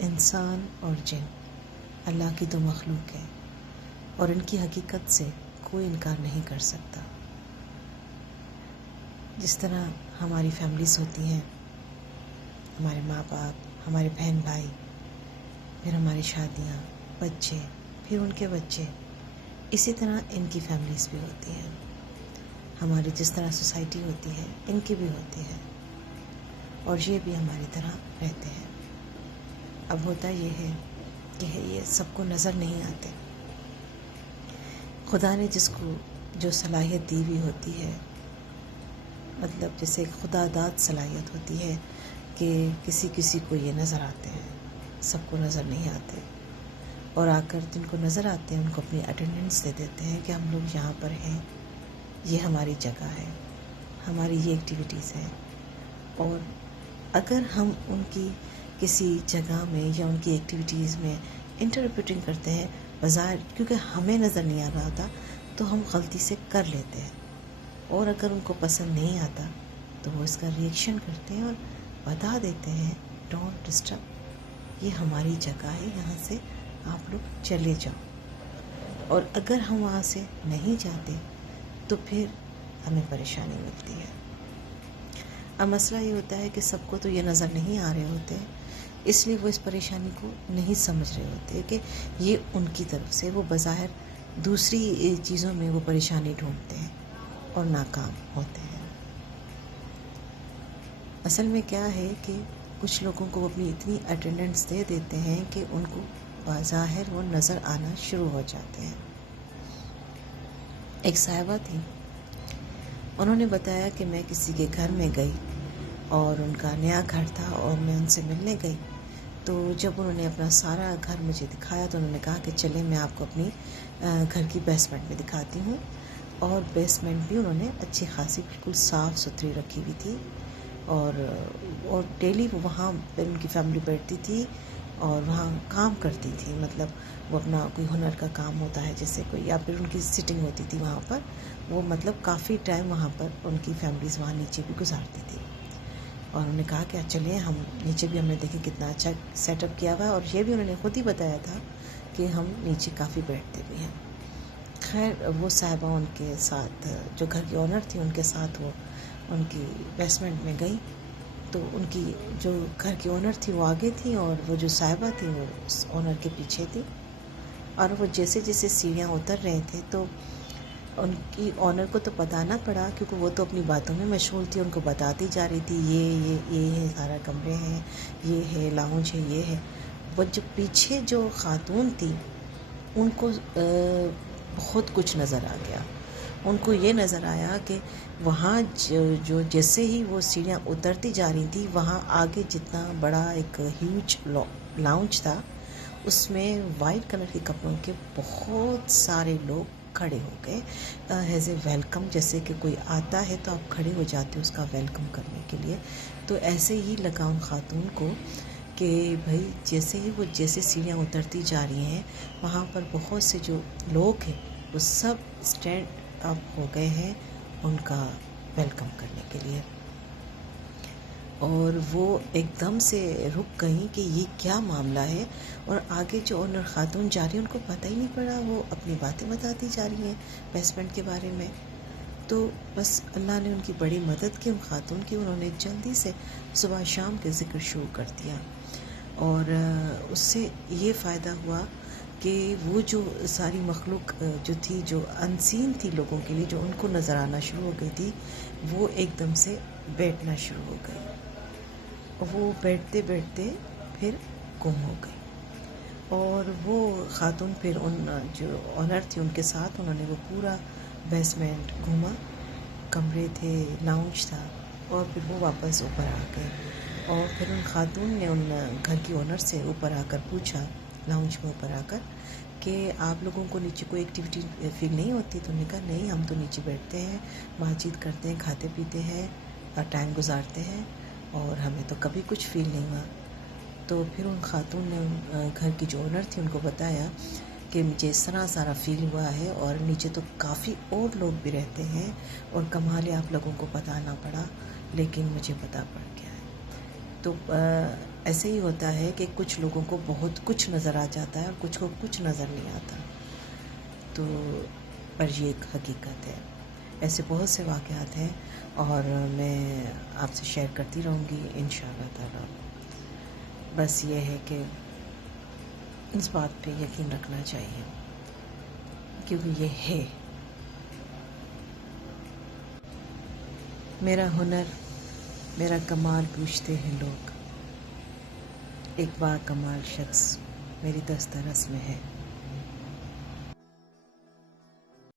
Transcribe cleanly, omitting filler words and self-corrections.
انسان اور جن اللہ کی تو مخلوق ہے اور ان کی حقیقت سے کوئی انکار نہیں کر سکتا۔ جس طرح ہماری فیملیز ہوتی ہیں، ہمارے ماں باپ، ہمارے بہن بھائی، پھر ہماری شادیاں، بچے، پھر ان کے بچے، اسی طرح ان کی فیملیز بھی ہوتی ہیں۔ ہماری جس طرح سوسائٹی ہوتی ہے ان کی بھی ہوتی ہے، اور یہ بھی ہماری طرح رہتے ہیں۔ اب ہوتا یہ ہے کہ یہ سب کو نظر نہیں آتے۔ خدا نے جس کو جو صلاحیت دی ہوئی ہوتی ہے، مطلب جیسے خدا داد صلاحیت ہوتی ہے کہ کسی کو یہ نظر آتے ہیں، سب کو نظر نہیں آتے، اور آ کر جن کو نظر آتے ہیں ان کو اپنی اٹینڈنس دے دیتے ہیں کہ ہم لوگ یہاں پر ہیں، یہ ہماری جگہ ہے، ہماری یہ ایکٹیویٹیز ہیں۔ اور اگر ہم ان کی کسی جگہ میں یا ان کی ایکٹیویٹیز میں انٹرپریٹنگ کرتے ہیں بظاہر، کیونکہ ہمیں نظر نہیں آ رہا ہوتا تو ہم غلطی سے کر لیتے ہیں، اور اگر ان کو پسند نہیں آتا تو وہ اس کا ریئیکشن کرتے ہیں اور بتا دیتے ہیں ڈونٹ ڈسٹرب، یہ ہماری جگہ ہے، یہاں سے آپ لوگ چلے جاؤ۔ اور اگر ہم وہاں سے نہیں جاتے تو پھر ہمیں پریشانی ملتی ہے۔ اب مسئلہ یہ ہوتا ہے کہ سب کو تو یہ نظر نہیں آ رہے ہوتے، اس لیے وہ اس پریشانی کو نہیں سمجھ رہے ہوتے کہ یہ ان کی طرف سے، وہ بظاہر دوسری چیزوں میں وہ پریشانی ڈھونڈتے ہیں اور ناکام ہوتے ہیں۔ اصل میں کیا ہے کہ کچھ لوگوں کو وہ اپنی اتنی اٹینڈنس دے دیتے ہیں کہ ان کو بظاہر وہ نظر آنا شروع ہو جاتے ہیں۔ ایک صاحبہ تھی، انہوں نے بتایا کہ میں کسی کے گھر میں گئی اور ان کا نیا گھر تھا اور میں ان سے ملنے گئی، تو جب انہوں نے اپنا سارا گھر مجھے دکھایا تو انہوں نے کہا کہ چلیں میں آپ کو اپنی گھر کی بیسمنٹ میں دکھاتی ہوں۔ اور بیسمنٹ بھی انہوں نے اچھی خاصی بالکل صاف ستھری رکھی ہوئی تھی، اور ڈیلی وہ وہاں پہ ان کی فیملی بیٹھتی تھی اور وہاں کام کرتی تھی، مطلب وہ اپنا کوئی ہنر کا کام ہوتا ہے جیسے کوئی، یا پھر ان کی سٹنگ ہوتی تھی وہاں پر، وہ مطلب کافی ٹائم وہاں پر ان کی فیملیز وہاں نیچے بھی گزارتی تھی۔ اور انہوں نے کہا کہ چلیں ہم نیچے بھی، ہم نے دیکھیں کتنا اچھا سیٹ اپ کیا ہوا ہے، اور یہ بھی انہوں نے خود ہی بتایا تھا کہ ہم نیچے کافی بیٹھتے بھی ہیں۔ خیر وہ صاحبہ ان کے ساتھ، جو گھر کی اونر تھی ان کے ساتھ وہ ان کی بیسمنٹ میں گئی، تو ان کی جو گھر کی اونر تھی وہ آگے تھی اور وہ جو صاحبہ تھی وہ اس اونر کے پیچھے تھی، اور وہ جیسے جیسے سیڑھیاں اتر رہے تھے تو ان کی اونر کو تو پتہ نہ پڑا، کیونکہ وہ تو اپنی باتوں میں مشغول تھی، ان کو بتاتی جا رہی تھی یہ ہے سارا کمرے ہیں، یہ ہے لاؤنج ہے، یہ ہے۔ وہ جو پیچھے جو خاتون تھی ان کو بہت کچھ نظر آ گیا۔ ان کو یہ نظر آیا کہ وہاں جو جیسے ہی وہ سیڑھیاں اترتی جا رہی تھی، وہاں آگے جتنا بڑا ایک ہیوج لاؤنج تھا، اس میں وائٹ کلر کے کپڑوں کے بہت سارے لوگ کھڑے ہو گئے ایز اے ویلکم، جیسے کہ کوئی آتا ہے تو آپ کھڑے ہو جاتے ہو اس کا ویلکم کرنے کے لیے۔ تو ایسے ہی لگا ان خاتون کو کہ بھائی جیسے سیڑھیاں اترتی جا رہی ہیں، وہاں پر بہت سے جو لوگ ہیں وہ سب اسٹینڈ اپ ہو گئے ہیں ان کا ویلکم کرنے کے لیے، اور وہ ایک دم سے رک گئیں کہ یہ کیا معاملہ ہے۔ اور آگے جو اونر خاتون جا رہی ہیں ان کو پتہ ہی نہیں پڑا، وہ اپنی باتیں بتاتی جا رہی ہیں بیسمنٹ کے بارے میں۔ تو بس اللہ نے ان کی بڑی مدد کی ان خاتون کی، انہوں نے جلدی سے صبح شام کے ذکر شروع کر دیا، اور اس سے یہ فائدہ ہوا کہ وہ جو ساری مخلوق جو تھی، جو انسین تھی لوگوں کے لیے، جو ان کو نظر آنا شروع ہو گئی تھی، وہ ایک دم سے بیٹھنا شروع ہو گئی، وہ بیٹھتے بیٹھتے پھر گم ہو گئی۔ اور وہ خاتون پھر ان جو اونر تھی ان کے ساتھ انہوں نے وہ پورا بیسمنٹ گھوما، کمرے تھے، لاؤنج تھا، اور پھر وہ واپس اوپر آ گئے۔ اور پھر ان خاتون نے ان گھر کی اونر سے اوپر آ کر پوچھا، لاؤنج میں اوپر آ کر، کہ آپ لوگوں کو نیچے کوئی ایکٹیویٹی فیل نہیں ہوتی؟ تو انہوں نے کہا نہیں، ہم تو نیچے بیٹھتے ہیں، بات چیت کرتے ہیں، کھاتے پیتے ہیں اور ٹائم گزارتے ہیں، اور ہمیں تو کبھی کچھ فیل نہیں ہوا۔ تو پھر ان خاتون نے ان گھر کی جو اونر تھی ان کو بتایا کہ مجھے اس طرح سارا فیل ہوا ہے، اور نیچے تو کافی اور لوگ بھی رہتے ہیں، اور کمال ہے آپ لوگوں کو پتہ نہ پڑا لیکن مجھے پتہ پڑ گیا ہے۔ تو ایسے ہی ہوتا ہے کہ کچھ لوگوں کو بہت کچھ نظر آ جاتا ہے اور کچھ کو کچھ نظر نہیں آتا، تو پر یہ ایک حقیقت ہے۔ ایسے بہت سے واقعات ہیں اور میں آپ سے شیئر کرتی رہوں گی انشاءاللہ تعالی۔ بس یہ ہے کہ اس بات پہ یقین رکھنا چاہیے کیونکہ یہ ہے میرا ہنر، میرا کمال پوچھتے ہیں لوگ، ایک با کمال شخص میری دست رس میں ہے۔